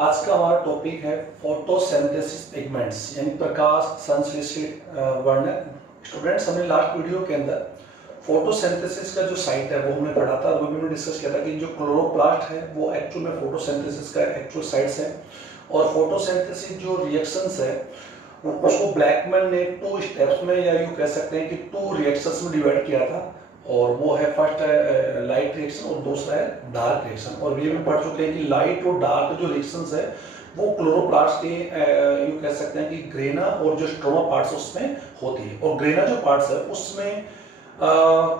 आज का हमारा टॉपिक है फोटोसिंथेसिस पिगमेंट्स यानी प्रकाश संश्लेषित वर्णक। स्टूडेंट्स, हमने लास्ट वीडियो के अंदर फोटोसिंथेसिस का जो साइट है वो हमने पढ़ा था। वो भी हमने डिस्कस किया था कि जो क्लोरोप्लास्ट है वो एक्चुअल में फोटोसिंथेसिस का एक्चुअल साइट्स है। और फोटोसिंथेसिस जो रिएक्शंस है उसको ब्लैकमैन ने 2 स्टेप्स में या यूँ कह सकते हैं कि 2 रिएक्शंस में डिवाइड किया था। और वो है फर्स्ट है लाइट रिएक्शन और दूसरा है डार्क रिएक्शन। और ये भी पढ़ चुके हैं कि लाइट और डार्क जो रिएक्शंस है वो क्लोरोप्लास्ट के यूँ कह सकते हैं कि ग्रेना और जो स्ट्रोमा पार्ट्स उसमें होती है। और ग्रेना जो पार्ट्स है उसमें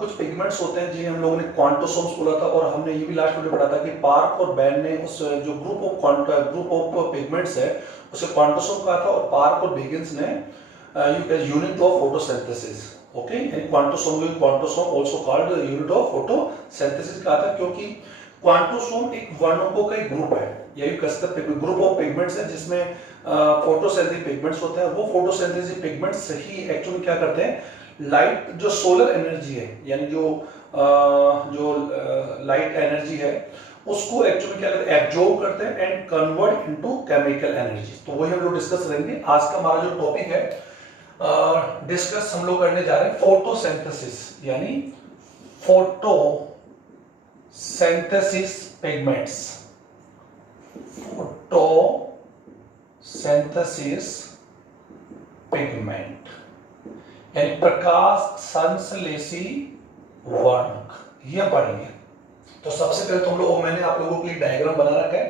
कुछ पिगमेंट्स होते हैं जिन्हें हम लोगों ने क्वांटोसोम्स बोला था। और हमने ये भी लास्ट वीडियो पढ़ा था कि पार्क और बैन ने उस जो ग्रुप ऑफ पिगमेंट्स है उसे क्वांटोसोम कहा था। और पार्क और बेगिंस ने यूनिट ऑफ फोटोसिंथेसिस, ओके, यानी quantosome also called unit of photosynthesis कहा था, क्योंकि क्वांटोसोम एक वर्णकों का एक ग्रुप है या यूं कह सकते हैं ग्रुप ऑफ पिगमेंट्स है जिसमें फोटोसिंथेटिक पिगमेंट्स होते हैं। वो फोटोसिंथेटिक पिगमेंट्स ही एक्चुअली क्या करते हैं, लाइट जो सोलर एनर्जी है यानी जो लाइट एनर्जी है उसको एक्चुअली क्या करते हैं, एब्जॉर्ब करते हैं and convert into chemical energy. तो वही हम लोग डिस्कस करेंगे। आज का हमारा जो टॉपिक है डिस्कस हम लोग करने जा रहे हैं फोटोसिंथेसिस यानी फोटोसिंथेसिस पिगमेंट्स। फोटोसिंथेसिस पिगमेंट यानी प्रकाश संश्लेषी वर्णक, ये पढ़ेंगे। तो सबसे पहले तो हम लोग, मैंने आप लोगों के लिए डायग्राम बना रखा है।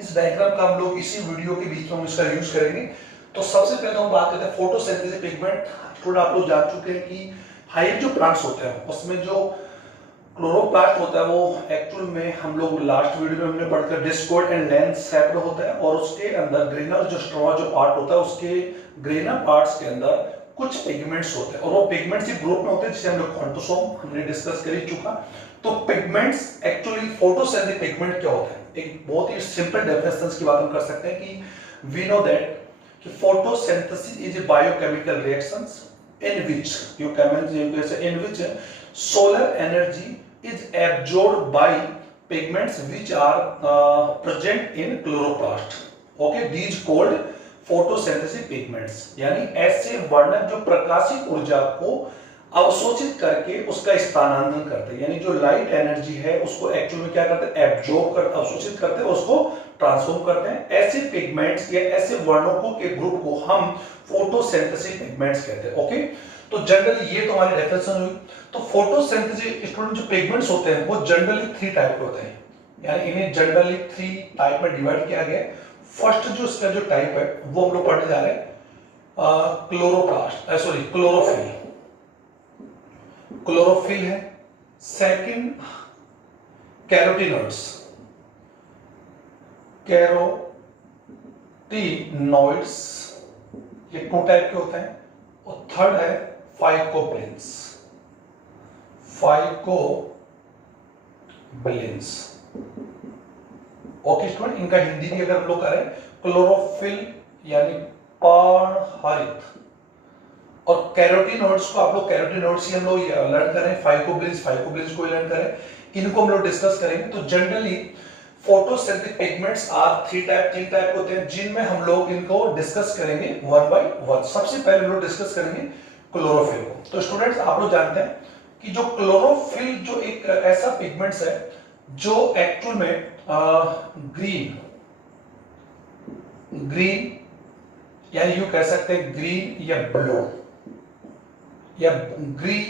इस डायग्राम का हम लोग इसी वीडियो के बीच में हम इसका यूज करेंगे। तो सबसे पहले हम बात करते हैं फोटोसिंथेसिस पिगमेंट। थोड़ा आप लोग जान चुके हैं कि हाइट जो प्लांट्स होते हैं उसमें जो क्लोरोप्लास्ट होता है वो एक्चुअल में हम लोग लास्ट वीडियो में हमने पढ़कर डिस्कोइड एंड लेंस शेप्ड होता है। और उसके अंदर ग्रेनर जो स्ट्रोमा जो पार्ट होता है उसके ग्रेनर पार्ट्स के अंदर कुछ पिगमेंट्स होते हैं। और वो पिगमेंट्स एक ग्रुप में होते हैं जिसे हम लोग क्वांटोसोम हमने डिस्कस कर ही चुका। तो पिगमेंट्स एक्चुअली फोटोसिंथेटिक पिगमेंट क्या होता है, एक बहुत ही सिंपल डेफिनेशन की बात हम कर सकते हैं कि वी नो दैट कि photosynthesis is a biochemical reactions in which solar energy is absorbed by pigments which are present in chloroplast. Okay, these called photosynthetic pigments। यानी ऐसे वर्णक जो प्रकाशिक ऊर्जा को अवशोषित करके उसका स्थानांतरण करते हैं, यानी जो लाइट एनर्जी है उसको एक्चुअली क्या करते हैं, एब्जॉर्ब कर अवशोषित करते हैं, उसको ट्रांसफॉर्म करते हैं। ऐसे पिगमेंट्स या ऐसे वर्णकों के ग्रुप को हम फोटोसिंथेटिक पिगमेंट्स कहते हैं। ओके, तो जनरली ये तो हमारी डेफिनेशन हुई। तो फोटोसिंथेसिस स्टूडेंट जो पिगमेंट्स होते हैं वो जनरली 3 टाइप के होते हैं, यानी इन्हें जनरली 3 टाइप में डिवाइड किया गया है। फर्स्ट जो इसका जो टाइप है वो हम लोग पढ़ने जा रहे हैं क्लोरोफिल है। सेकंड कैरोटीनॉइड्स ये 2 टाइप के होते हैं। और थर्ड है फाइकोबिलेंस। ओके स्टूडेंट, इनका हिंदी भी अगर हम लोग करें क्लोरोफिल यानी पर्णहरित, और कैरोटीनॉइड्स को आप लोग कैरोटीनॉइड्स ही हम लोग लर्न करें, फाइकोबिलेंस को लर्न करें, इनको हम लोग डिस्कस करेंगे। तो generally photosynthetic pigments are 3 type होते हैं जिनमें हम लोग इनको डिस्कस करेंगे वन बाय वन। सबसे पहले हम लोग डिस्कस करेंगे क्लोरोफिल को। तो स्टूडेंट्स आप लोग जानते हैं कि जो क्लोरोफिल जो एक ऐसा पिगमेंट्स है जो एक्चुअल में ग्रीन यानी यूं कह सकते हैं ग्रीन या ब्लू या ग्रीन,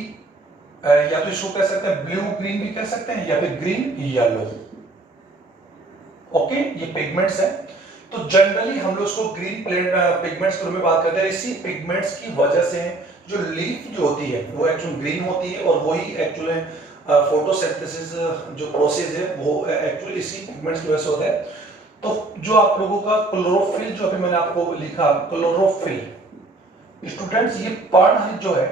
या तो इसको कह सकते हैं ब्लू ग्रीन भी कह सकते हैं या फिर ग्रीन येलो। ओके, ये पिगमेंट्स है। तो जनरली हम लोग इसको ग्रीन पिगमेंट्स के रूप में बात करते हैं। इसी पिगमेंट्स की वजह से जो लीफ जो होती है वो एक्चुअली ग्रीन होती है, और वही एक्चुअली फोटोसिंथेसिस जो प्रोसेस है वो एक्चुअली इसी पिगमेंट्स की वजह से होता है। तो जो आप लोगों का क्लोरोफिल जो अभी मैंने आपको लिखा क्लोरोफिल, स्टूडेंट्स ये पर्णहरित जो है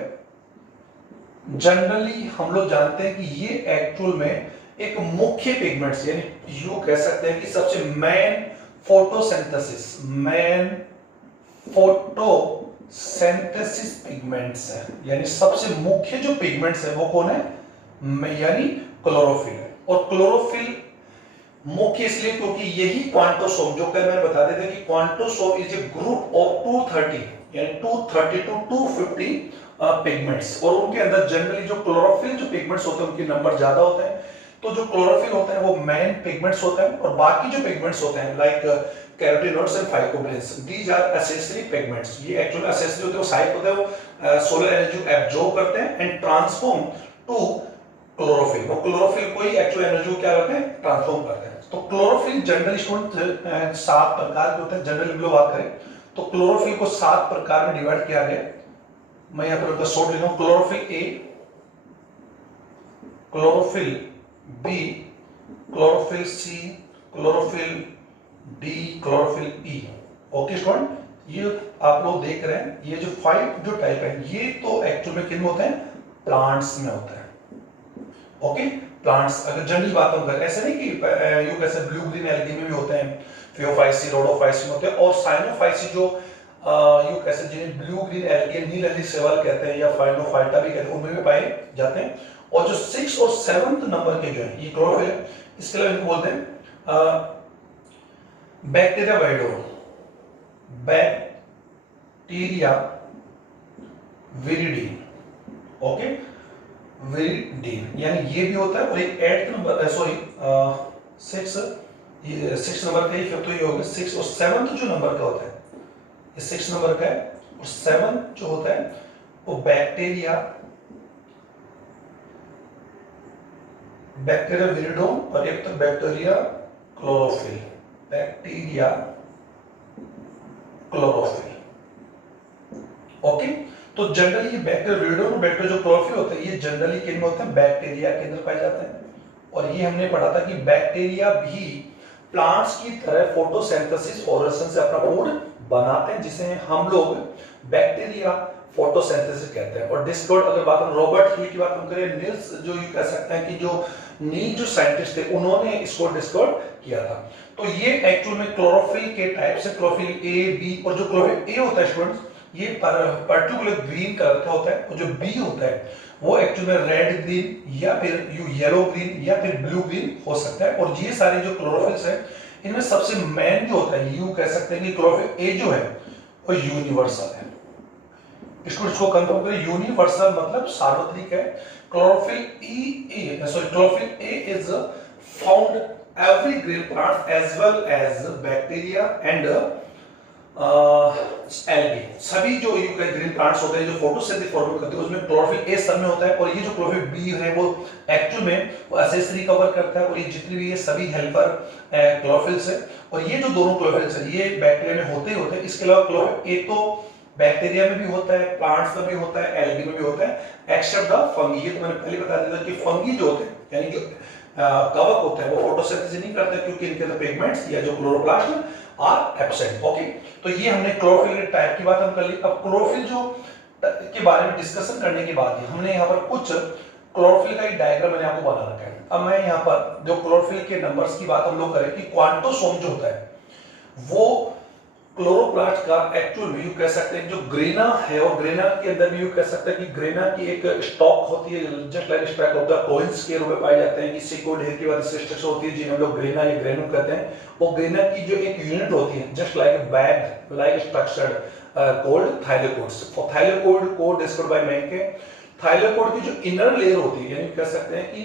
जनरली हम लोग जानते हैं कि ये एक्चुअल में एक मुख्य पिगमेंट्स यानी यूं कह सकते हैं कि सबसे मेन फोटोसिंथेसिस पिगमेंट्स है, यानी सबसे मुख्य जो पिगमेंट्स है वो कौन है, यानी क्लोरोफिल है। और क्लोरोफिल मुख्य इसलिए क्योंकि यही क्वांटोसोम, जो कल मैंने बता दिया था कि quantosome is a group of 230 यानी 230 टू 250 पिगमेंट्स, और उनके अंदर जनरली जो क्लोरोफिल जो पिगमेंट्स होते हैं उनके नंबर ज्यादा होते हैं। तो जो क्लोरोफिल होता है वो मेन पिगमेंट्स होता है, और बाकी जो पिगमेंट्स होते हैं like carotenoids and phycobilins, these are accessory pigments. ये एक्चुअली एसेसरी होते हैं, वो सहायक होते हैं, वो सोलर एनर्जी एब्जॉर्ब करते हैं एंड ट्रांसफॉर्म टू क्लोरोफिल। वो क्लोरोफिल को ही एक्चुअल एनर्जी को क्या करते हैं, ट्रांसफॉर्म करते हैं। तो क्लोरोफिल जनरली स्टूडेंट 7 प्रकार के होते हैं। जनरली हम लोग बात करें तो क्लोरोफिल को 7 प्रकार में डिवाइड किया गया। मैं यहां पर उनका शॉर्ट लिखा हूं, chlorophyll A, chlorophyll B, chlorophyll C, chlorophyll D, chlorophyll E. Okay student, ये आप लोग देख रहे हैं, ये जो 5 जो टाइप है ये तो एक्चुअल में किन में होते हैं, प्लांट्स में होता है। ओके, प्लांट्स अगर जनरल बात हम करें, ऐसा नहीं कि यू कैसे ब्लू ग्रीन एल्गी में भी होते हैं, फियोफाइसी, रोडोफाइसी में होते हैं, और साइनोफाइसी जो यू कैसे जिन्हें ब्लू ग्रीन एल्गी नील एल्गी सेवल कहते हैं या फाइनोफाइटा भी कहते हैं, उनमें भी पाए जाते हैं। और जो 6 और 7 नंबर के जो है ये क्लोरोफिल है, इसके अलावा इनको बोलते हैं बैक्टीरिया वाइडो, बैक्टीरिया विरिडी। ओके, विरिडीन, यानी ये भी होता है। और एक 8 नंबर सॉरी 6 नंबर का ही, फिर तो ये हो गया 6 और 7 जो नंबर का होता है, ये 6 नंबर का है, और 7 जो होता है वो बैक्टीरिया विरिडोन, और एक तो bacteria chlorophyll, bacteria chlorophyll. Okay, तो जनरली ये बैक्टीरिया विरिडोन और बैक्टीरिया जो क्लोरोफिल होता है ये जनरली किन में होते हैं, बैक्टीरिया के अंदर पाए जाते हैं। और ये हमने पढ़ा था कि बैक्टीरिया भी प्लांट्स की तरह फोटोसिंथेसिस फ्लोरोसेंस से अपना फूड बनाते हैं, जिसे हम लोग बैक्टीरिया फोटोसिंथेसिस कहते हैं। और डिस्कवर्ड, अगर बात हम रॉबर्ट हिल की बात हम करें, नील्स जो ये कह सकते हैं कि जो नील जो साइंटिस्ट थे उन्होंने इसको डिस्कवर किया था। तो ये एक्चुअल में क्लोरोफिल के टाइप से, क्लोरोफिल ए, बी, और जो क्लोरोफिल ए होता है स्टूडेंट्स ये पर्टिकुलर ग्रीन कलर का होता है, और जो बी होता है वो एक्चुअल में रेड ग्रीन या फिर येलो ग्रीन या फिर ब्लू ग्रीन हो सकता है। और ये सारे जो क्लोरोफिल्स है इनमें सबसे मेन जो होता है, यू कह सकते हैं कि क्लोरोफिल ए जो है वो यूनिवर्सल है। इसको कंफर्म करें, यूनिवर्सल मतलब सार्वत्रिक है। Chlorophyll chlorophyll a is found every green plant as well as bacteria and algae. सभी जो ग्रीन प्लांट्स होते हैं जो फोटोसिंथेसिस फॉर्मेट करते हैं उसमें क्लोरोफिल ए सब में होता है। और ये जो क्लोरोफिल बी है वो एक्चुअल में वो एसेसरी कवर करता है, और ये जितनी भी ये सभी हेल्पर क्लोरोफिल्स है। और ये जो दोनों क्लोरोफिल्स है ये बैक्टीरिया में होते ही होते हैं। इसके अलावा क्लोरोफिल ए तो बैक्टीरिया में भी होता है, प्लांट्स में भी होता है, एल्गी में भी होता है, एक्सेप्ट द फंगी। ये तो मैंने पहले बता दिया था कि फंगी जो होते हैं यानी जो कवक होते हैं वो फोटोसिंथेसिस नहीं करते क्योंकि इनके अंदर पिगमेंट्स या जो क्लोरोप्लास्ट आर एब्सेंट। ओके, तो ये हमने क्लोरोफिल के टाइप की बात हम कर ली। अब क्लोरोफिल जो के बारे में डिस्कशन करने के बाद हमने यहाँ पर कुछ क्लोरोफिल का एक डायग्राम मैंने आपको बना रखा है। अब मैं यहाँ पर जो क्लोरोफिल के नंबर्स की बात हम लोग करें कि क्वांटोसोम जो होता है वो क्लोरोप्लास्ट का एक्चुअल में यू कह सकते हैं जो ग्रेना है, और ग्रेना के अंदर भी यू कह सकते हैं कि ग्रेना की एक स्टॉक होती है, just like stack of the coins के रूप में पाए जाते हैं। किसी को ढेर के बाद स्ट्रक्चर होती है जिन्हें हम लोग ग्रेना या ग्रेनुल कहते हैं। वो ग्रेना की जो एक यूनिट होती है just like bag like structured called thylakoids. और थाइलेकोइड को डिस्क्राइब बाय मेंके, थाइलेकोइड की जो इनर लेयर होती है यानी कह सकते हैं कि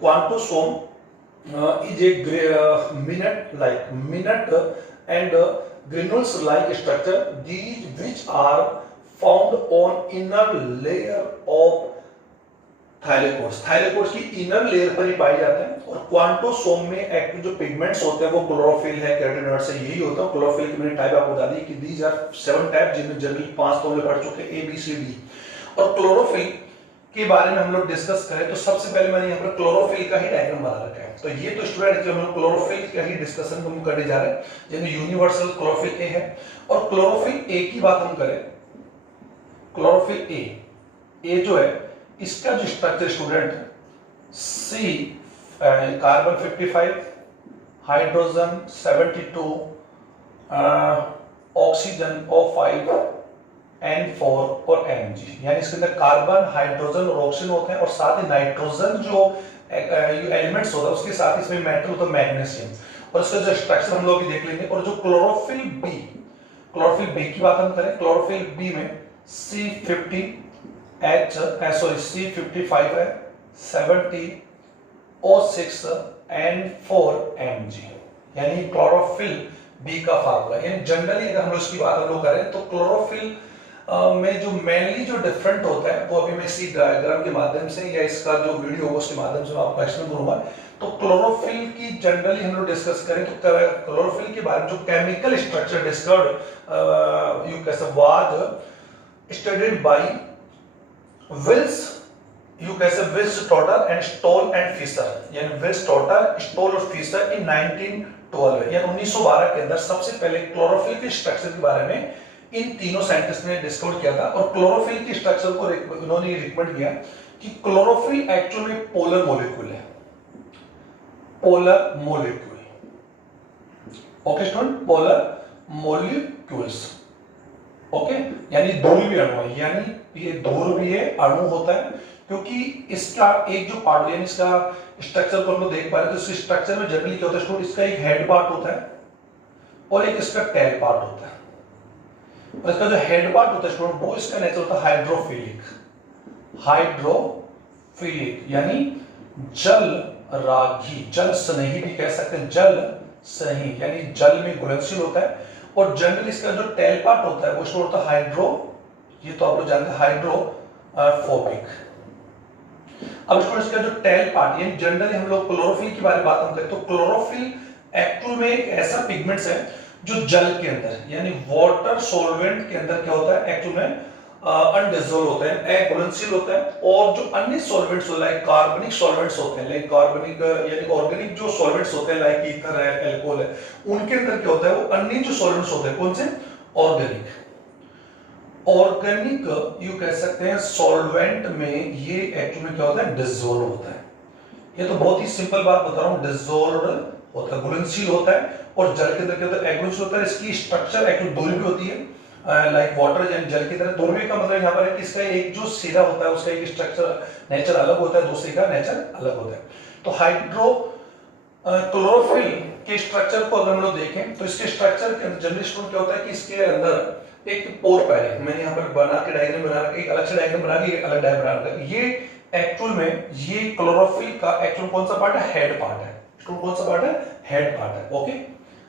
quantosome is a minute and granules like structure these which are found on inner layer of थाइलेकोइड्स। थाइलेकोइड्स की इनर लेयर पर ही पाए जाते हैं। और क्वांटोसोम में एक्टिव जो पिगमेंट्स होते हैं वो क्लोरोफिल है, कैरोटीनॉइड्स है, यही होता है। क्लोरोफिल की मैंने टाइप आपको बता दी कि दीज आर 7 टाइप, जिनमें जनरली 5 तो हमने पढ़ चुके हैं, ए बी सी डी। और क्लोरोफिल के बारे में हम लोग डिस्कस करें तो सबसे पहले मैंने यहाँ पर क्लोरोफिल का ही डायग्राम बना रखा है। तो ये तो स्टूडेंट जो हम लोग क्लोरोफिल का ही डिस्कशन हम करने जा रहे हैं, जिसमें यूनिवर्सल क्लोरोफिल ए है। और क्लोरोफिल ए की बात हम करें, क्लोरोफिल ए जो है इसका जो स्ट्रक्चर स्टूडेंट सी carbon 55, hydrogen 72, oxygen O5, N4 और Mg, यानी इसके अंदर कार्बन, हाइड्रोजन और ऑक्सीजन होते हैं। और साथ ही नाइट्रोजन जो एलिमेंट्स होता है उसके साथ इसमें मेटल होता है मैग्नीशियम, और इसका जो स्ट्रक्चर हम लोग भी देख लेंगे। और जो क्लोरोफिल बी की बात हम करें, क्लोरोफिल बी में C55 है, 70O6 N4 Mg, यानी क्लोरोफिल बी का फार्मूला। यानी जनरली अगर हम लोग इसकी बात हम लोग करें तो क्लोरोफिल में जो मेनली जो डिफरेंट होता है वो अभी मैं इसी डायग्राम के माध्यम से या इसका जो वीडियो होगा उसके माध्यम से मैं आपको एक्सप्लेन करूंगा। तो क्लोरोफिल की जनरली हम लोग डिस्कस करें तो क्लोरोफिल के बारे में जो chemical structure discovered you can say was studied by Willstatter and Stoll and Fischer, यानी विल्स टोटर, स्टोल और फिशर इन 1912 यानी 1912 के अंदर सबसे पहले क्लोरोफिल के स्ट्रक्चर के बारे में इन तीनों साइंटिस्ट ने डिस्कवर किया था। और क्लोरोफिल की स्ट्रक्चर को इन्होंने रिकमेंड किया कि क्लोरोफिल एक्चुअली पोलर मॉलिक्यूल है, polar molecule. Okay student, polar molecules, okay, यानी ध्रुवीय अणु है, यानी ये ध्रुवीय अणु होता है, क्योंकि इसका एक जो पार्ट यानी इसका स्ट्रक्चर को हम लोग देख पा रहे हैं। तो इस स्ट्रक्चर में जनरली क्या होता है स्टूडेंट, इसका एक हेड पार्ट होता है और एक इसका टेल पार्ट होता है। और इसका जो हेड पार्ट होता है स्टूडेंट वो इसका नेचर होता है हाइड्रोफिलिक, यानी जल रागी, जल स्नेही भी कह सकते हैं, जल स्नेही यानी जल में घुलनशील होता है। और जनरली इसका जो टेल पार्ट होता है वो स्टोर होता है ये तो आप लोग जानते हैं हाइड्रोफोबिक। अब स्टूडेंट्स का जो टेल पार्ट यानी जनरली हम लोग क्लोरोफिल की बारे में बात करें तो क्लोरोफिल एक्चुअल में एक ऐसा पिगमेंट्स है जो जल के अंदर यानी वाटर सॉल्वेंट के अंदर क्या होता है एक्चुअल में अनडिसॉल्व होता है, अघुलनशील होता है। और जो अन्य सॉल्वेंट्स होते हैं कार्बनिक सॉल्वेंट्स होते हैं, लाइक कार्बनिक यानी ऑर्गेनिक जो सॉल्वेंट्स होते हैं लाइक ईथर है, अल्कोहल है, उनके अंदर क्या होता है वो अन्य जो सॉल्वेंट्स होते हैं कौन से ऑर्गेनिक यू कह सकते हैं सॉल्वेंट में ये एक्चुअली में क्या होता है डिसॉल्व होता है। ये तो बहुत ही सिंपल बात बता रहा हूं, डिसॉल्व होता है, घुलनशील होता है। और जल के अंदर क्या होता है अघुलनशील होता है। इसकी स्ट्रक्चर एक्चुअली ध्रुवीय होती है, लाइक वाटर यानी जल की तरह। ध्रुवीय का मतलब यहाँ पर है कि इसका एक जो सिरा होता है उसका एक स्ट्रक्चर नेचर अलग होता है, दूसरे का नेचर अलग होता है। तो क्लोरोफिल के स्ट्रक्चर को अगर हम लोग देखें तो इसके स्ट्रक्चर के अंदर जनरली स्टूडेंट क्या होता है कि इसके अंदर एक पोर पैरिंग, मैंने यहाँ पर बना के डायग्राम बना रखा है, एक अलग से डायग्राम बना के एक अलग डायग्राम बना रखा है। ये एक्चुअल में ये क्लोरोफिल का एक्चुअल कौन सा पार्ट है, हेड पार्ट है। कौन सा पार्ट है, हेड पार्ट है। ओके,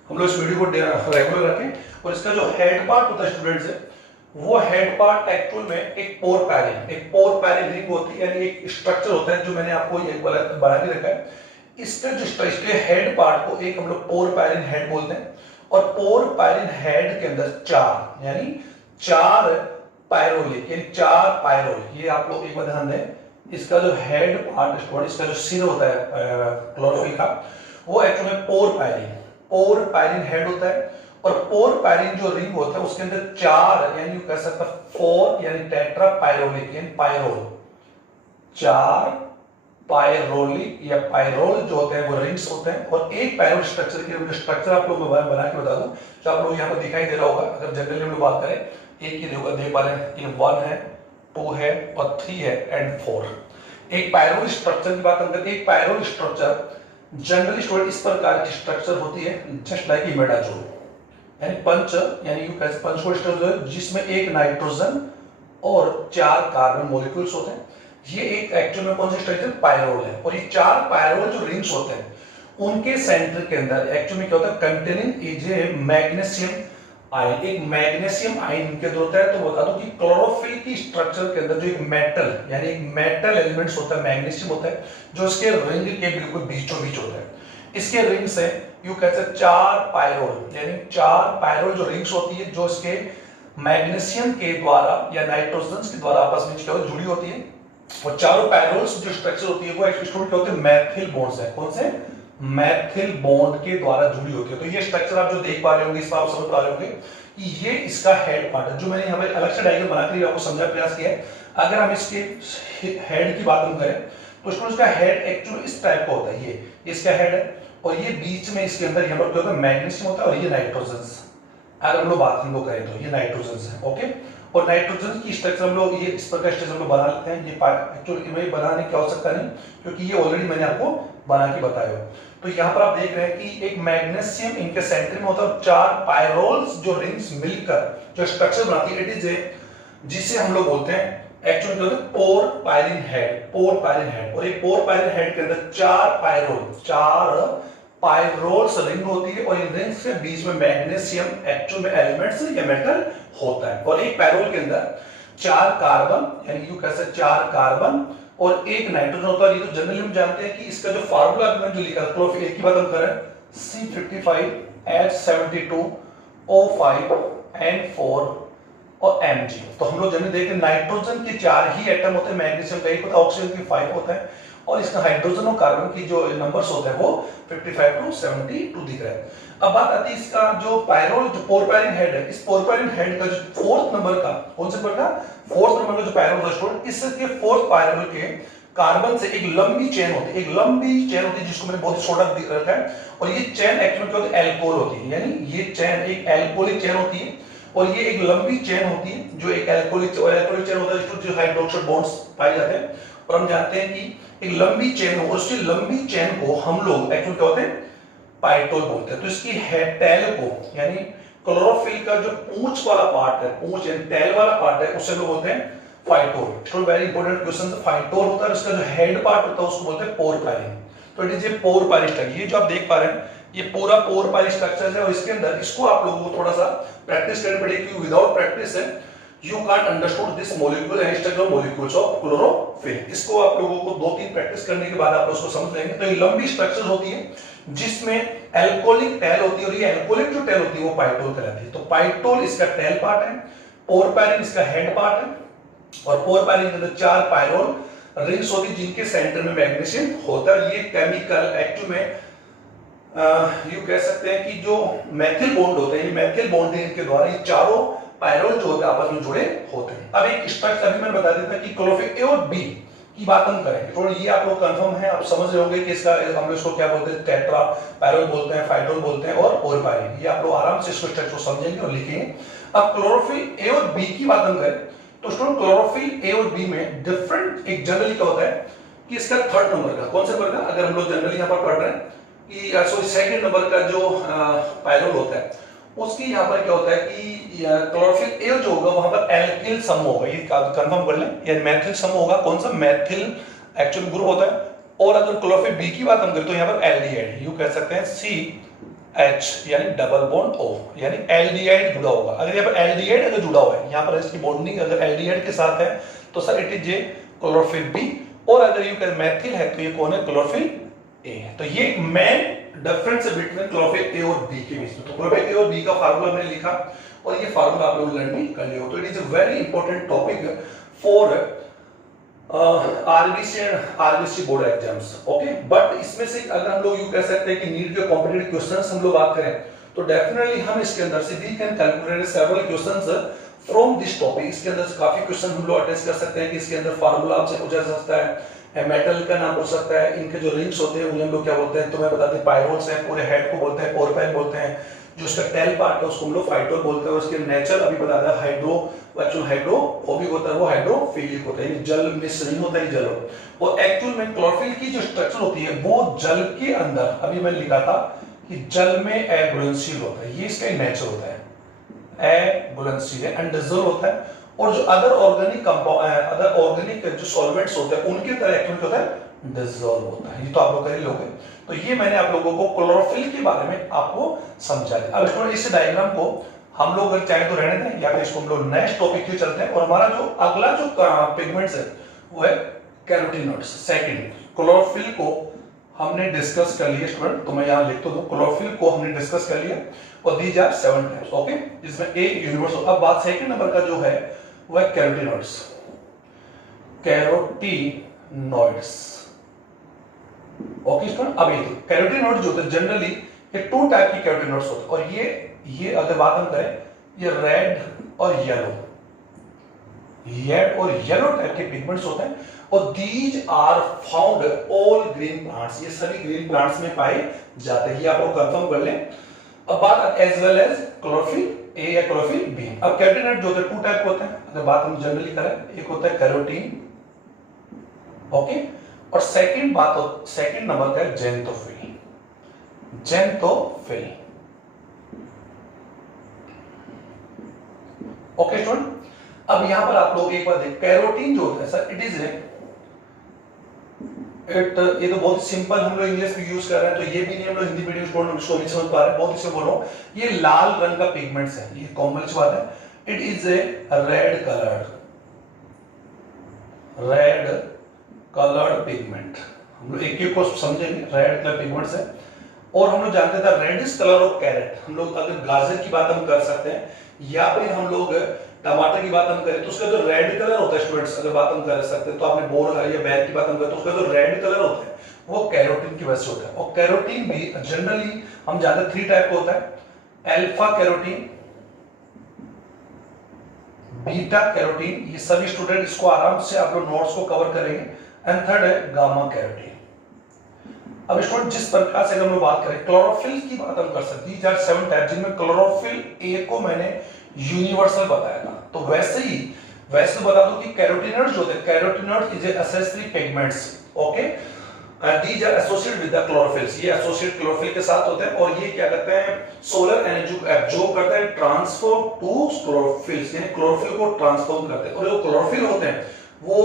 हम लोग इस वीडियो को रेगुलर रखें। और इसका जो हेड पार्ट होता है स्टूडेंट्स है वो हेड पार्ट एक्चुअल में एक पोर पैरिंग रिंग होती है, यानी एक स्ट्रक्चर होता है जो मैंने आपको एक बना के रखा है। इसका जो इसके हेड पार्ट को एक हम लोग पोर पैरिंग हेड बोलते हैं। और पोर पैरिंग हेड के अंदर चार पायरोलिक यानी 4 पायरोल, ये आप लोग एक बार ध्यान दें। इसका जो हेड पार्ट स्टूडेंट, इसका जो सिर होता है क्लोरोफिल का वो एक्चुअली पोर पैरिंग हेड होता है। और पोर पैरिंग जो रिंग होता है उसके अंदर 4 यानी कह सकते हैं 4 यानी टेट्रा पायरोलिक यानी पायरोल, 4 पायरोलिक या पायरोल जो होते हैं वो रिंग्स होते हैं। और एक पायरोल स्ट्रक्चर के स्ट्रक्चर आप लोग बना के बता दूं तो आप लोग यहाँ पर दिखाई दे रहा होगा। अगर जनरली हम लोग बात करें एक ही होगा, देख पा रहे हैं ये 1 है, 2 है और 3 है एंड 4। एक पायरोल स्ट्रक्चर की बात करें, एक पायरोल स्ट्रक्चर जनरली स्टूडेंट इस प्रकार की स्ट्रक्चर होती है जस्ट लाइक इमेडाजोल, यानी पंच यानी पंचकोश स्ट्रक्चर जिसमें एक नाइट्रोजन और 4 कार्बन मॉलिक्यूल्स होते हैं। ये एक एक्चुअल में कौन सा स्ट्रक्चर, पायरोल है। और ये 4 पायरोल जो रिंग्स होते हैं उनके सेंटर के अंदर एक्चुअली क्या होता है containing is a magnesium ion, एक मैग्नीशियम आयन इनके अंदर होता है। तो बता दूं कि क्लोरोफिल की स्ट्रक्चर के अंदर जो एक मेटल यानी एक मेटल एलिमेंट्स होता है, मैग्नीशियम होता है जो इसके रिंग के बिल्कुल बीचों बीच होता है। इसके रिंग से यू कहते हैं 4 पायरोल यानी 4 पायरोल जो रिंग्स होती है जो इसके मैग्नीशियम के द्वारा या नाइट्रोजन के द्वारा आपस में जुड़ी होती है। और चारों पैरोल्स जो स्ट्रक्चर होती है वो स्टूडेंट होते हैं मैथिल बॉन्ड्स है, कौन से मैथिल बॉन्ड के द्वारा जुड़ी होती है। तो ये स्ट्रक्चर आप जो देख पा रहे होंगे इसमें आप समझ पा रहे होंगे कि ये इसका हेड पार्ट है, जो मैंने यहाँ पे अलग से डायग्राम बना के आपको समझाने प्रयास किया है। अगर हम इसके हेड की बात हम करें तो स्टूडेंट का हेड एक्चुअली इस टाइप का होता है, ये इसका हेड है और ये बीच में इसके अंदर यहाँ पर क्या होता है मैग्नीशियम होता है और ये नाइट्रोजन। अगर हम लोग बात हम लोग करें तो ये नाइट्रोजन है। ओके, और नाइट्रोजन की स्ट्रक्चर हम लोग ये इस प्रकार स्ट्रक्चर हम लोग बना लेते हैं। ये एक्चुअली में बनाने की आवश्यकता नहीं, क्योंकि ये ऑलरेडी मैंने आपको बना के बताया। तो यहाँ पर आप देख रहे हैं कि एक मैग्नीशियम इनके सेंटर में होता है, 4 पायरोल्स जो रिंग्स मिलकर जो स्ट्रक्चर बनाती है, इट इज ए, जिसे हम लोग बोलते हैं एक्चुअली बोलते हैं पोरपायरिन हेड, पोरपायरिन हेड। और एक पोरपायरिन हेड के अंदर 4 पायरोल्स रिंग होती है, और इन रिंग्स के बीच में मैग्नीशियम एक्चुअल में एलिमेंट्स या मेटल होता है। और एक पायरोल के अंदर 4 कार्बन, यानी यू कह सकते 4 कार्बन और 1 नाइट्रोजन होता है। ये तो जनरली हम जानते हैं कि इसका जो फार्मूला मैंने जो लिखा क्लोरोफिल एक की बात हम करें, C55H72O5N4 और Mg। तो हम लोग जनरली देखते हैं नाइट्रोजन के 4 ही एटम होते हैं, मैग्नीशियम का 1 होता है, ऑक्सीजन के 5 होता है, और इसका हाइड्रोजन और कार्बन की जो नंबर्स होते हैं वो 55 टू 72 दिख रहा है। अब बात आती है इसका जो पायरोल, जो पोरपायरिन हेड है, इस पोरपायरिन हेड का जो 4th नंबर का, कौन से नंबर का 4th नंबर का जो पायरोल है स्टूडेंट, इसके 4th पायरोल के कार्बन से एक लंबी चेन होती है, एक लंबी चेन होती है जिसको मैंने बहुत छोटा दिख रखा है। और ये चेन एक्चुअली क्या होती है, एल्कोहल होती है, यानी ये चेन एक एल्कोहलिक चेन होती है, और ये एक लंबी चेन होती है जो एक एल्कोहलिक चेन होता है जो हाइड्रोक्साइड बॉन्ड्स पाए जाते हैं। और हम जानते हैं कि एक लंबी चेन हो, और उसकी लंबी चेन को हम लोग एक्चुअली क्या होते हैं, पाइटोल बोलते हैं। तो इसकी टेल को, यानी क्लोरोफिल का जो पूंछ वाला पार्ट है, पूंछ यानी टेल वाला पार्ट है, उसे लोग बोलते हैं फाइटोल। तो वेरी इंपॉर्टेंट क्वेश्चन, फाइटोल होता है, इसका जो हेड पार्ट होता है उसको बोलते हैं पोरपायरिन। तो इट इज ए पोरपायरिन स्ट्रक्चर। ये जो आप देख पा रहे हैं ये पूरा पोरपायरिन स्ट्रक्चर है, और इसके अंदर इसको आप लोगों को थोड़ा सा प्रैक्टिस करनी पड़ेगी, क्योंकि without practice you can't understood this molecule and structure molecules of chlorophyll. इसको आप लोगों को 2-3 प्रैक्टिस करने के बाद आप उसको समझ लेंगे। तो ये लंबी स्ट्रक्चर होती है जिसमें एल्कोहलिक टेल होती है, और ये एल्कोहलिक जो टेल होती है वो पाइटोल कहलाती है। तो पाइटोल इसका टेल पार्ट है, पोरपायरिन इसका हेड पार्ट है, और पोरपायरिन के अंदर 4 पायरोल रिंग्स होती है जिनके सेंटर में मैग्नीशियम होता है। ये केमिकल एक्चुअली में यू कह सकते हैं कि जो मैथिल बॉन्ड होते हैं, ये मैथिल बॉन्डिंग के द्वारा ये चारों पायरोल जो होते हैं आपस में जुड़े होते हैं। अब एक स्ट्रक्चर अभी मैं बता देता कि क्लोरोफिल ए और बी की बात हम करें, तो ये आप लोग कंफर्म है, आप समझ रहे होंगे कि इसका हम लोग इसको क्या बोलते हैं, टेट्रा पायरोल बोलते हैं, फाइटोल बोलते हैं, और पोरपायरिन। ये आप लोग आराम से इसको स्ट्रक्चर समझेंगे और लिखेंगे। अब क्लोरोफिल ए और बी की बात हम करें, तो स्टूडेंट क्लोरोफिल ए और बी में डिफरेंट एक जनरली क्या होता है कि इसका 3rd नंबर का, कौन से नंबर का, अगर हम लोग जनरली यहाँ पर पढ़ रहे हैं कि सॉरी 2nd नंबर का जो पायरोल होता है, उसकी यहाँ पर क्या होता है कि क्लोरोफिल ए जो होगा वहां पर एल्किल सम होगा, ये कंफर्म कर लें, या मैथिल सम होगा। कौन सा, मैथिल एक्चुअल ग्रुप होता है। और अगर क्लोरोफिल बी की बात हम करें तो यहाँ पर एल्डिहाइड, यू कह सकते हैं CH यानी डबल बॉन्ड O, यानी एल्डिहाइड जुड़ा होगा। अगर यहाँ पर एल्डिहाइड अगर जुड़ा हुआ है, यहाँ पर इसकी बॉन्डिंग अगर एल्डिहाइड के साथ है तो sir it is a chlorophyll b. और अगर यू कह मैथिल है तो ये कौन है, क्लोरोफिल ए। तो ये मेन डिफरेंस है बिटवीन क्लोरोफिल ए और बी के बीच में। तो क्लोरोफिल ए और बी का फार्मूला मैंने लिखा, और ये फार्मूला आप लोग लर्न भी कर लियो। तो it is a very important topic for RBC and RBC board exams, okay. But इसमें से अगर हम लोग यू कह सकते हैं कि नीट के कॉम्पिटिटिव क्वेश्चंस हम लोग बात करें तो डेफिनेटली हम इसके अंदर से we can calculate several questions from this topic. इसके अंदर से काफी क्वेश्चन हम लोग अटेस्ट कर सकते हैं कि इसके अंदर फार्मूला आपसे पूछा जा सकता है, मेटल का नाम पूछ सकता है, इनके जो रिंग्स होते हैं उन्हें हम लोग क्या बोलते हैं, तो मैं बताते हैं पायरोल्स हैं, पूरे हेड को बोलते हैं पोरपायरिन बोलते हैं, जो उसका टेल पार्ट है उसको हम लोग फाइटोल बोलते हैं, और उसके नेचर अभी बताया था हाइड्रो, एक्चुअल हाइड्रोफोबिक होता है, वो हाइड्रोफिलिक होता है, यानी जल मिश्र नहीं होता है, जल। और एक्चुअल में क्लोरोफिल की जो स्ट्रक्चर होती है वो जल के अंदर, अभी मैंने लिखा था कि जल में एब्रुलेंशियल होता है, ये इसका नेचर होता है, एब्रुलेंशियल एंड डिसॉल्व होता है। और जो other organic compound, other organic जो सॉल्वेंट्स होते हैं उनके तरह एक्चुअली होता है डिसॉल्व होता है। ये तो आप लोग कर ही लोगे। तो ये मैंने आप लोगों को क्लोरोफिल के बारे में आपको समझा दिया। अब स्टूडेंट इस डायग्राम को हम लोग अगर चाहे तो रहने दें, या फिर इसको हम लोग नेक्स्ट टॉपिक पे चलते हैं। और हमारा जो अगला जो पिगमेंट्स है वो है कैरोटीनॉइड्स। सेकंड, क्लोरोफिल को हमने डिस्कस कर लिया स्टूडेंट, तो मैं यहाँ लिख तो दूं, क्लोरोफिल को हमने डिस्कस कर लिया, और दीज आर 7 टाइप्स, ओके, जिसमें ए यूनिवर्सल। अब बात सेकंड नंबर का जो है वो है कैरोटीनॉइड्स। Carotenoids, okay student. अब ये कैरोटीनॉइड जो होते हैं जनरली ये 2 टाइप की कैरोटीनॉइड्स होते हैं, और ये अगर बात हम करें, ये रेड और येलो, रेड और येलो टाइप के पिगमेंट्स होते हैं, और these are found all green plants, ये सभी ग्रीन प्लांट्स में पाए जाते हैं, ये आप लोग कंफर्म कर लें। अब बात as well as chlorophyll A या क्लोरोफिल बी। अब कैरोटीनॉइड जो होते हैं 2 टाइप के होते हैं, अगर बात हम जनरली करें, एक होता है कैरोटीन, ओके, और सेकंड नंबर का है जेंटोफिल। जेंटोफिल, ओके स्टूडेंट। अब यहां पर आप लोग एक बार देख, कैरोटीन जो होता है सर, इट ये तो बहुत सिंपल हम लोग इंग्लिश में यूज कर रहे हैं, तो ये भी नहीं हम लोग हिंदी मीडियम स्टूडेंट इसको नहीं समझ पा रहे हैं, बहुत इसे बोलो, ये लाल रंग का पिगमेंट्स है, ये कॉमन सी बात है। It is A red coloured pigment. हम लोग एक को समझेंगे, रेड कलर पिगमेंट्स है। और हम लोग जानते थे रेडिश कलर ऑफ कैरेट, हम लोग अगर गाजर की बात हम कर सकते हैं, या फिर हम लोग टमाटर की बात हम करें तो उसका जो रेड कलर होता है स्टूडेंट्स, अगर बात हम कर सकते हैं, तो आपने बोर या बैर की बात हम करें तो उसका जो रेड कलर होता है वो कैरोटीन की वजह से होता है। और कैरोटीन भी जनरली हम जानते हैं 3 टाइप का होता है, अल्फा कैरोटीन, बीटा कैरोटीन, ये सभी स्टूडेंट इसको आराम से आप लोग नोट्स को कवर करेंगे, एंड थर्ड है गामा कैरोटीन। अब स्टूडेंट जिस प्रकार से अगर हम लोग बात करें क्लोरोफिल की बात हम कर सकते हैं, 7 टाइप, जिनमें क्लोरोफिल ए को मैंने यूनिवर्सल बताया था, तो वैसे बता दूं कि कैरोटीनॉइड जो होते हैं, carotenoid is accessory pigments, okay, these are associated with the chlorophylls, ये एसोसिएट क्लोरोफिल के साथ होते हैं, और ये क्या करते हैं, सोलर एनर्जी को एब्जॉर्ब करते हैं, ट्रांसफॉर्म टू क्लोरोफिल्स, यानी क्लोरोफिल को ट्रांसफॉर्म करते हैं। और जो क्लोरोफिल होते हैं वो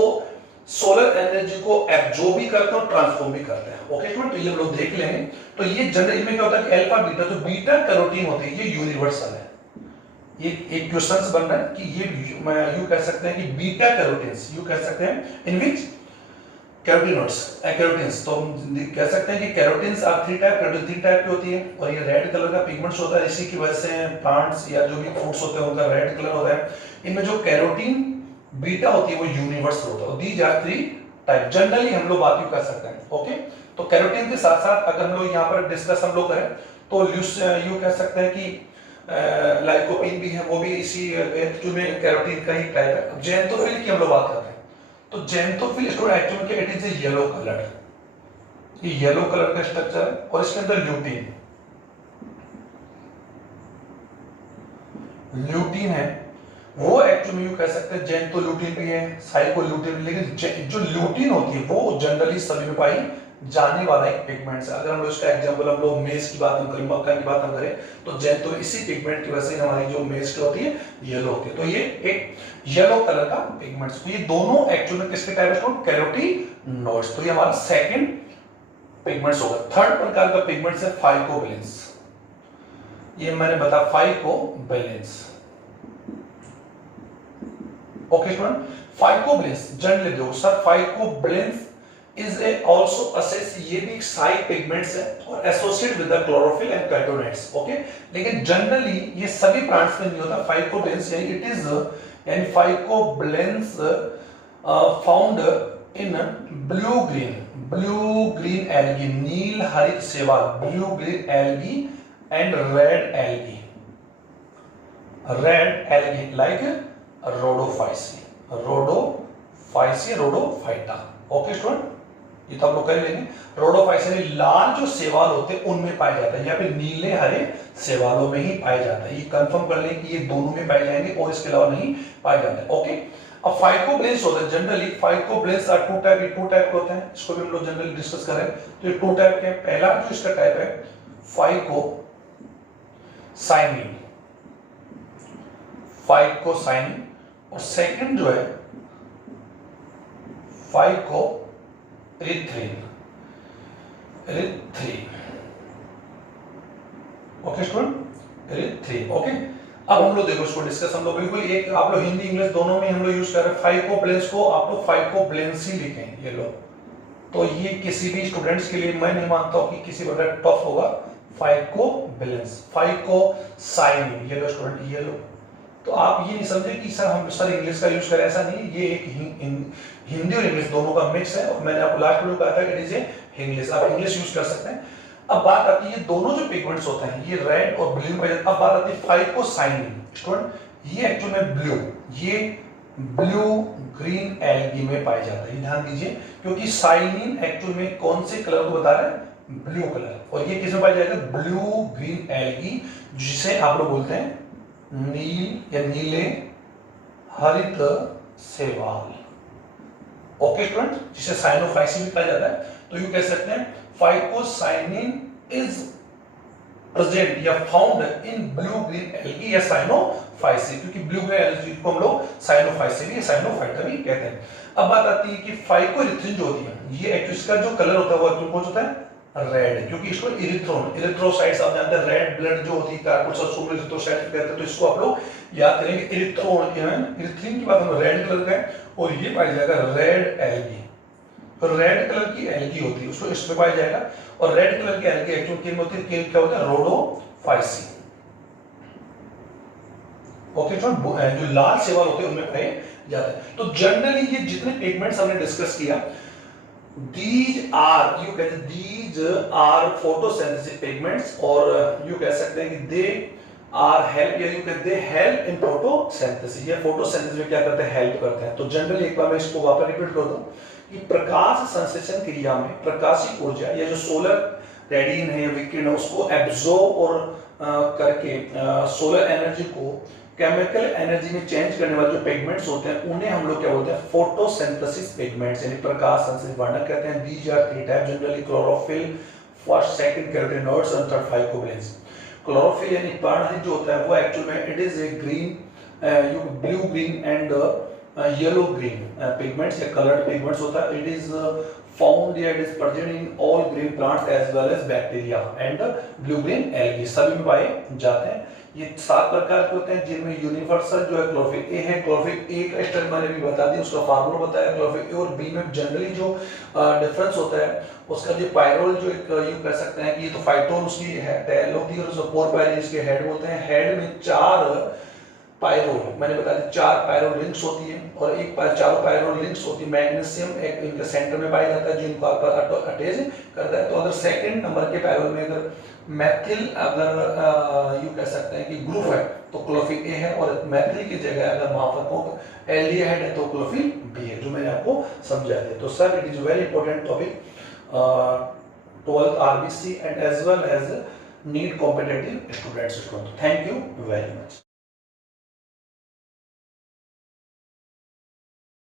सोलर एनर्जी को एब्जॉर्ब भी करते हैं और ट्रांसफॉर्म भी करते हैं, ओके स्टूडेंट। तो ये हम लोग देख लेंगे। तो ये जनरली में क्या होता है कि अल्फा बीटा, जो बीटा कैरोटीन होती है, ये यूनिवर्सल है। ये एक क्वेश्चन बन रहा है कि ये यू कह सकते हैं कि बीटा कैरोटीन्स, यू कह सकते हैं इन विच कैरोटीन्स, तो हम कह सकते हैं कि carotenes are 3 type, carotene 3 type की होती है, और ये रेड कलर का पिगमेंट्स होता है, इसी की वजह से प्लांट्स या जो भी फ्रूट्स होते हैं उनका रेड कलर होता है। इनमें जो कैरोटीन बीटा होती है वो यूनिवर्सल होता है। दीज आर 3 टाइप, जनरली हम लोग बात यू कर सकते हैं, ओके। तो कैरोटीन के साथ साथ अगर हम लोग यहाँ पर डिस्कस हम लोग करें तो यू कह सकते हैं कि लाइकोपीन भी है, वो भी इसी में कैरोटीन का ही टाइप है। जेंटोफिल की हम लोग बात करते हैं, तो जेंटोफिल एक्चुअली क्या, it is A yellow colour, ये येलो कलर का स्ट्रक्चर है, और इसके अंदर ल्यूटीन है, वो एक्चुअली यू कह सकते हैं जेंटोल्यूटीन भी है, साइकोल्यूटीन, लेकिन जो ल्यूटीन होती है वो जनरली सभी में पाई जाने वाला एक पिगमेंट है। अगर हम लोग इसका एग्जांपल हम लोग मेज की बात हम करें, मक्का की बात हम करें, तो जेंटो इसी पिगमेंट की वजह से हमारी जो मेज की होती है येलो होती है, तो ये एक येलो कलर का पिगमेंट। तो ये दोनों एक्चुअली किसके टाइप है, कैरोटीनॉइड्स। तो ये हमारा सेकंड पिगमेंट्स होगा। थर्ड प्रकार का पिगमेंट्स है फाइकोबिलेंस, ये मैंने बताया फाइकोबिलेंस, ओके स्टूडेंट। फाइकोबिलेंस जनरली देखो sir, फाइकोबिलेंस is a also assess, ये भी साइड पिगमेंट्स है और associate with the chlorophyll and carotenoids, okay. लेकिन जनरली ये सभी प्लांट्स में नहीं होता फाइकोबिलेंस, यानी इट इज यानी phycobilins found in blue green algae, नील हरित शैवाल, blue green algae and red algae like Rhodophyta, okay student. ये तो हम लोग कर लेंगे। रोडोफाइटा लाल जो शैवाल होते हैं उनमें पाए जाता है, या फिर नीले हरे शैवालों में ही पाए जाता है। ये कंफर्म कर लें कि ये दोनों में पाए जाएंगे और इसके अलावा नहीं पाए जाते हैं, ओके। अब फाइकोबिलेंस होता है, जनरली फाइकोबिलेंस आर 2 टाइप के होते हैं, इसको भी हम लोग जनरली डिस्कस करें तो ये 2 टाइप के। पहला जो इसका टाइप है फाइकोसाइनिन, और सेकंड जो है phycoerythrin, okay student, erythrin, okay. अब हम लोग देखो इसको डिस्कस हम लोग बिल्कुल एक, आप लोग हिंदी इंग्लिश दोनों में हम लोग यूज कर रहे हैं। फाइकोबिलेंस को आप लोग फाइकोबिलेंस ही लिखें, ये लो। तो ये किसी भी स्टूडेंट्स के लिए मैं नहीं मानता हूं कि किसी प्रकार टफ होगा। फाइकोबिलेंस, फाइकोसाइनिन, ये लो स्टूडेंट, ये लो। तो आप ये नहीं समझे कि सर इंग्लिश का यूज करें, ऐसा नहीं। ये एक हिंदी और इंग्लिश दोनों का मिक्स है, और मैंने आपको लास्ट वीडियो कहा था कि इट इज ए इंग्लिश, आप इंग्लिश यूज कर सकते हैं। अब बात आती है ये दोनों जो पिगमेंट्स होते हैं ये रेड और ब्लू में। अब बात आती है फाइकोसाइनिन, स्टूडेंट ये एक्चुअली में ब्लू, ये ब्लू ग्रीन एल्गी में पाया जाता है, ध्यान दीजिए, क्योंकि साइनिन एक्चुअली में कौन से कलर को बता रहा है, ब्लू कलर, और ये किस में पाया जाएगा, ब्लू ग्रीन एल्गी, जिसे आप लोग बोलते हैं नील या नीले हरित शैवाल। ओके स्टूडेंट, जिसे साइनोफाइसिन भी कहा जाता है। तो यू कह सकते हैं फाइकोसाइनिन इज प्रेजेंट या found in blue green algae या साइनोफाइसिन, क्योंकि ब्लू ग्रीन एल्गी को हम लोग साइनोफाइसिन या साइनोफाइटा भी कहते हैं। अब बात आती है कि फाइकोइरिथ्रिन जो होती है, ये एक्चुअली इसका जो कलर होता है वो एक्चुअली कौन होता है, रेड, क्योंकि इसको इरिथ्रोसाइट्स आप जानते हैं, रेड ब्लड जो होती है कार्बोक्सिल इरिथ्रोसाइट्स कहते हैं। तो इसको आप लोग याद करेंगे, इरिथ्रिन की बात हम रेड कलर का है, और ये पाया जाएगा रेड एल्गी। तो रेड कलर की एल्गी होती है उसको इसमें पाया जाएगा, और रेड कलर की एल्गी एक्चुअली होती है, क्या होता है, रोडोफाइसिन। ओके, जो लाल शैवाल होते हैं उनमें पाए जाते हैं। तो जनरली ये जितने पिगमेंट्स हमने डिस्कस किया, these are photosynthetic pigments, और you कह सकते हैं कि they help in photosynthesis। ये photosynthesis में क्या करते हैं, हेल्प करते हैं। तो जनरली एक बार मैं इसको वापस रिपीट कर दूं कि प्रकाश संश्लेषण क्रिया में प्रकाशिक ऊर्जा या जो सोलर रेडिएशन है या विकिरण है उसको एब्जॉर्ब और करके सोलर एनर्जी को केमिकल एनर्जी में चेंज करने वाले जो पिगमेंट्स होते हैं उन्हें हम लोग क्या बोलते हैं, फोटोसिंथेसिस पिगमेंट्स, यानी प्रकाश संश्लेषण वर्णक कहते हैं। These are three type generally, chlorophyll, first, second carotenoids and third phycobilins. Chlorophyll यानी पर्णरहित जो होता है वो एक्चुअली में it is a green, blue green and yellow green pigments या कलर्ड पिगमेंट्स होता है। इट इज फाउंड या it is present in all green plants as well as bacteria and blue green algae, सभी में पाए जाते हैं। ये 7 प्रकार के होते हैं, जिनमें यूनिवर्सल जो है क्लोरोफिल ए है। क्लोरोफिल ए का स्ट्रक्चर मैंने भी बता दिया, उसका फार्मूला बताया। क्लोरोफिल ए और बी में जनरली जो डिफरेंस होता है उसका जो पायरोल जो एक यू कह सकते हैं कि ये तो फाइटोन उसकी है टेल होती है, और उसको पोरपायरिन इसके हेड बोलते हैं। हेड में 4 पायरोल मैंने बता दिया, 4 पायरोल रिंग्स होती है, और एक चारों पायरोल रिंग्स होती है। मैग्नीशियम एक इनके सेंटर में पाया जाता है जो इनको अटैच करता है। तो अगर सेकंड नंबर के पायरोल में अगर मैथिल अगर यू कह सकते हैं कि ग्रुप है तो क्लोरोफिल ए है, और मैथिल की जगह अगर वहां पर एल्डिहाइड है तो क्लोरोफिल बी है, जो मैंने आपको समझा दिया। तो sir it is very important topic 12th RBC and as well as need competitive students. Thank you very much.